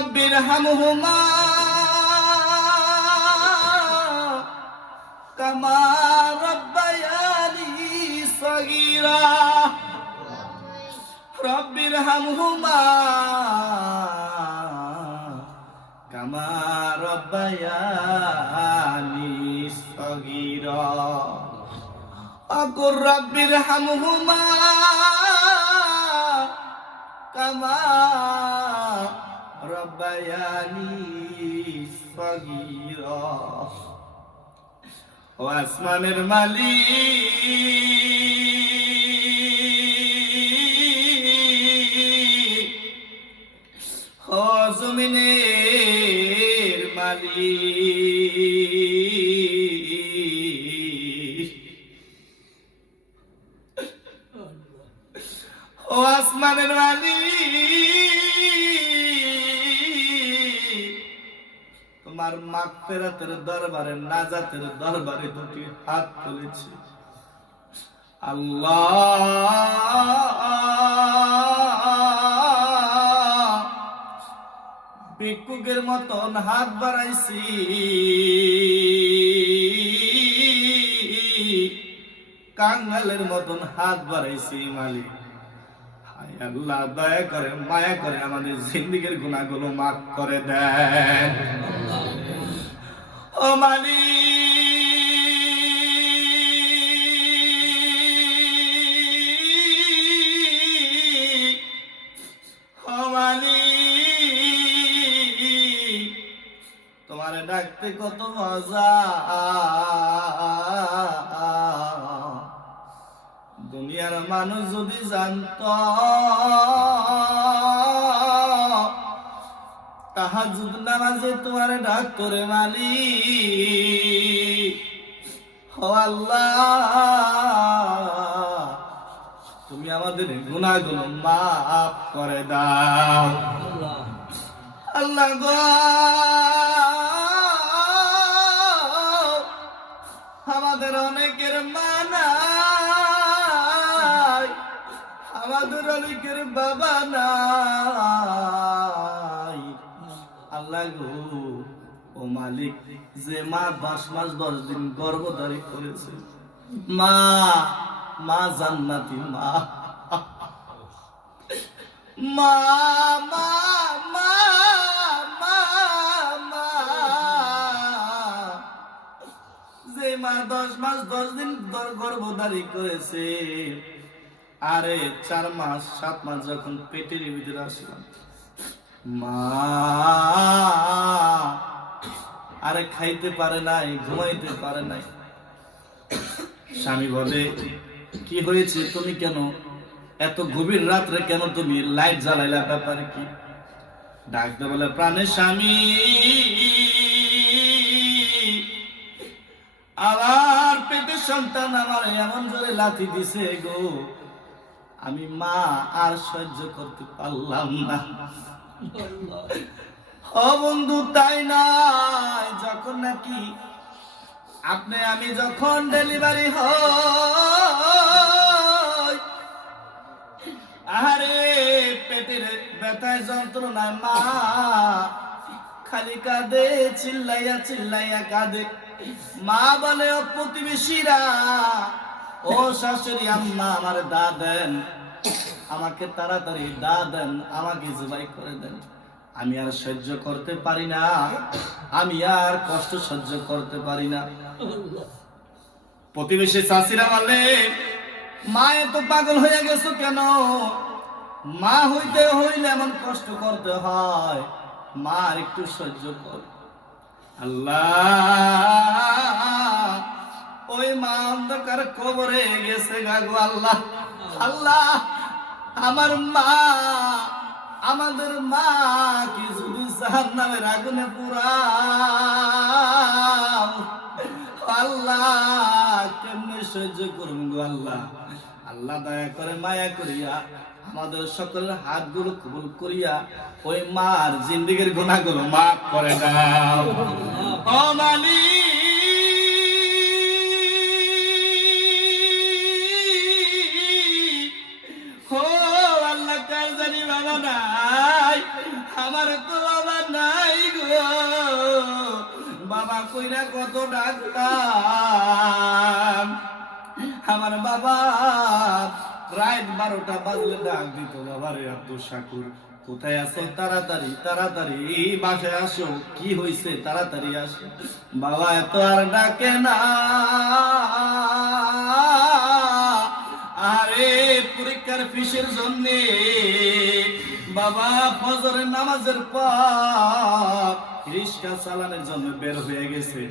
رب ارحمهما كما ربياني صغيرا رب ارحمهما كما ربياني صغيرا أقول رب ارحمهما كما ربياني صغيرا واسمان المليك وزمن المليك واسمان المليك তোমার মাগফিরাতের দরবারে, নাজাতের দরবারে দুটি হাত তুলেছি। আল্লাহ! মতন হাত বাড়াইছি। কাঙ্গালের মতন হাত বাড়াইছি মালিক। আল্লাহ, দয়া করে, মায়া করে আমাদের জিন্দিগির গুণাগুলো মাফ করে দেন। ও মালিক ও তোমার ডাকতে কত মজা। দুনিয়ার মানুষ যদি জানত তাহাজুদ নামাজে তোমার ডাক করে মালিক। ও আল্লাহ, তুমি আমাদের গুণাগুলো মাফ করে দাও। আল্লাহ আমাদের অনেকের মানা আমাদের অনেকের বাবা নাই। আল্লাহ গো ও মালিক, যে মা দশ মাস দশ দিন গর্ভধারী করেছে। মা মা জান্নাতি মা। মা মা মা মা মা। যে মা দশ মাস দশ দিন করেছে। আরে চার মাস, সাত মাস যখন পেটের ভিতরে আসলাম। মা। আরে খাইতে পারে নাই, ঘুমাইতে পারে নাই। স্বামী বলে, কি হয়েছে? তুমি কেন? এত গভীর রাত্রে কেন তুমি লাইট জ্বালাইলা? ব্যাপারে কি? ডাকতে বলে প্রাণের স্বামী, আমার পেটে সন্তান আমার এমন জোরে লাথি দিছে গো। আমি মা আর সহ্য করতে পারলাম না। ও বন্ধু, তাই নয়, যখন নাকি আপনি, আমি যখন ডেলিভারি হয় আরে পেটের ব্যথায় যন্ত্রণায় মা খালি কাঁদে, চিল্লাইয়া চিল্লাইয়া কাঁদে। মা বলে প্রতিবেশীরা ও শাশুড়ি আম্মা, আমার দা দেন। আমাকে তাড়াতাড়ি দা দেন, আমাকে জবাই করে দেন। আমি আর সহ্য করতে পারি না। আমি আর কষ্ট সহ্য করতে পারি না। প্রতিবেশী চাষিরা বলে মা এত পাগল হয়ে গেছো কেন? মা হইতে হইলে এমন কষ্ট করতে হয়। মা একটু সহ্য কর। আল্লাহ ওই মা অন্ধকার কবরে গেছে গাগো আল্লাহ। আল্লাহ, আমার মা, আমাদের মা কি যদি জাহান আগুনে পুরা আল্লাহ, কেমনে সহ্য করুন গো আল্লাহ। আল্লাহ দয়া করে মায়া করিয়া আমাদের সকলের হাতগুলো কবুল করিয়া ওই মার জিন্দিগির গুণাগুলো মাফ করে দাও। বাবা কইরা কত ডাকলাম আমার বাবা রাত বারোটা বাজলে ডাক দিত, বাবা রে আব্দুল শাকুর কোথায় আছো? তাড়াতাড়ি তাড়াতাড়ি, বাসায় আসো। কি হয়েছে তাড়াতাড়ি আসো। বাবা এত আর ডাকে না। আরে পরীক্ষার ফিসের জন্যে বাবা ফজরের নামাজের পর রিক্সা চালানোর জন্য বের হয়ে গেছে।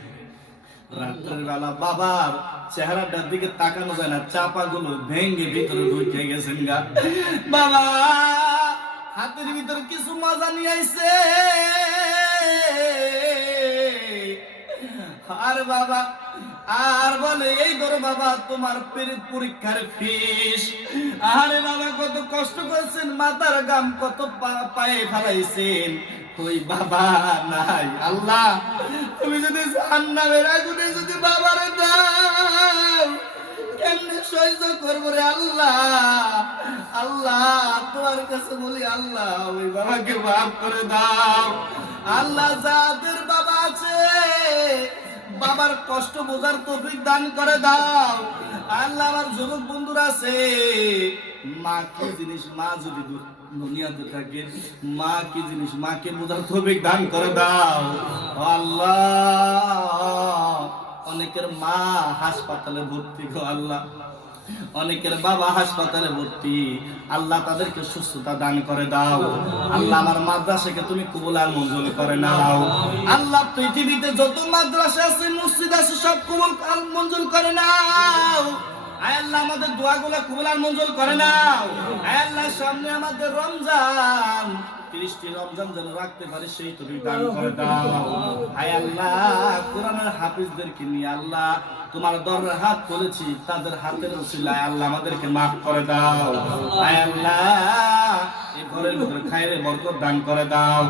রাত্রের বেলা বাবার চেহারাটার দিকে তাকানো যায় না চাপা গুলো ভেঙে ভিতরে ঢুকে গেছেন গা। বাবা, হাতের ভিতরে কিছু মজা নিয়ে আইছে। আর বাবা আর বলে, এই ধরো বাবা, তোমার পরীক্ষার ফিস। আরে বাবা, কত কষ্ট করেছেন, মাথার গাম কত পায়ে ফেলাইছেন। ওই বাবা, নাই, আল্লাহ, তুমি যদি জান্নাতের আগুনে যদি বাবারে দাও, কেমনে সহ্য করব রে আল্লাহ? আল্লাহ, তোমার কাছে বলি, আল্লাহ, ওই বাবাকে মাফ করে দাও। আল্লাহ যাদের বাবার কষ্ট বোঝার তফিক দান করে দাও। আল্লাহ আমার যুবক বন্ধুরা আছে। মা কি জিনিস, মা যদি দুনিয়াতে থাকে, মা কি জিনিস, মাকে বোঝার তফিক দান করে দাও। আল্লাহ, অনেকের মা হাসপাতালে ভর্তি গো আল্লাহ। অনেকের বাবা হাসপাতালে ভর্তি। আল্লাহ তাদেরকে সুস্থতা দান করে দাও। আল্লাহ আমার মাদ্রাসাকে তুমি কবুল আর মঞ্জুর করে নাও। আল্লাহ পৃথিবীতে যত মাদ্রাসা আছে, মসজিদ আছে, সব কবুল মঞ্জুর করে নাও। আমাদের দোয়াগুলো মঞ্জুর করে না আল্লাহ, সামনে আমাদের রমজান। তিরিশটি রমজান যেন রাখতে পারে, সেই তুমি হাফিজদেরকে নিয়ে আল্লাহ, তোমার হাত করেছি তাদের হাতের আল্লাহ আমাদেরকে মাফ করে দাও। আয় আল্লাহ খাইরে বরকত দান করে দাও।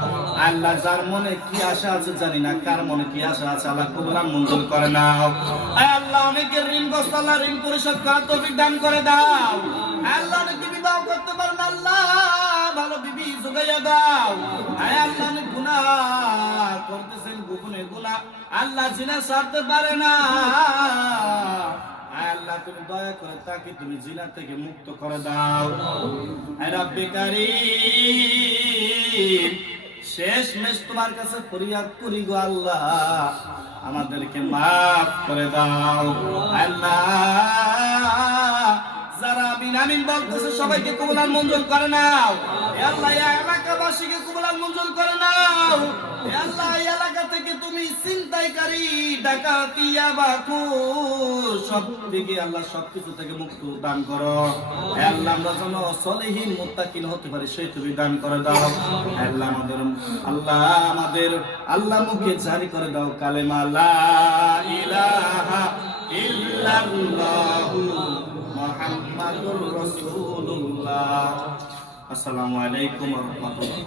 আল্লাহ যার মনে কি আশা আছে জানি না, কার মনে কি আশা আছে আল্লাহ কবুলান মঞ্জুর করে নাও। আল্লাহ, অনেকের ঋণ গ্রস্ত আল্লাহ ঋণ পরিশোধ করার তৌফিক দান করে দাও। আল্লাহ, অনেকে বিবাহ করতে পারেন আল্লাহ, ভালো বিবি যোগাইয়া দাও। আয় আল্লাহ, অনেক গুনাহ করতেছেন, গোপনে গুনাহ। আল্লাহ জিনা সারতে পারে না। আল্লাহ, তুমি দয়া করে তাকে তুমি জিনা থেকে মুক্ত করে দাও। শেষ তোমার কাছে ফরিয়াদ করি গো আল্লাহ, আমাদেরকে মাফ করে দাও। আল্লাহ, যারা আমিন বলতেছে, সবাইকে কবুলার মঞ্জুর করে নাও। আল্লাহ, এলাকাবাসীকে কবুলার মঞ্জুর করে নাও এ আল্লাহ এই এলাকা থেকে তুমি চিন্তাইকারী ডাকাতি আবাকু সব থেকে আল্লাহ সবকিছু থেকে মুক্ত দান করো। আল্লাহ, আমরা যেন সলিহীন মুত্তাকিন হতে সেই তুমি দান করে দাও। আল্লাহ, আমাদের আল্লাহ আমাদের, আল্লাহ মুখে জারি করে দাও কালেমা, লা ইলাহা মুহাম্মাদুর রাসূলুল্লাহ। আসসালামু আলাইকুম ওয়া রাহমাতুল্লাহ।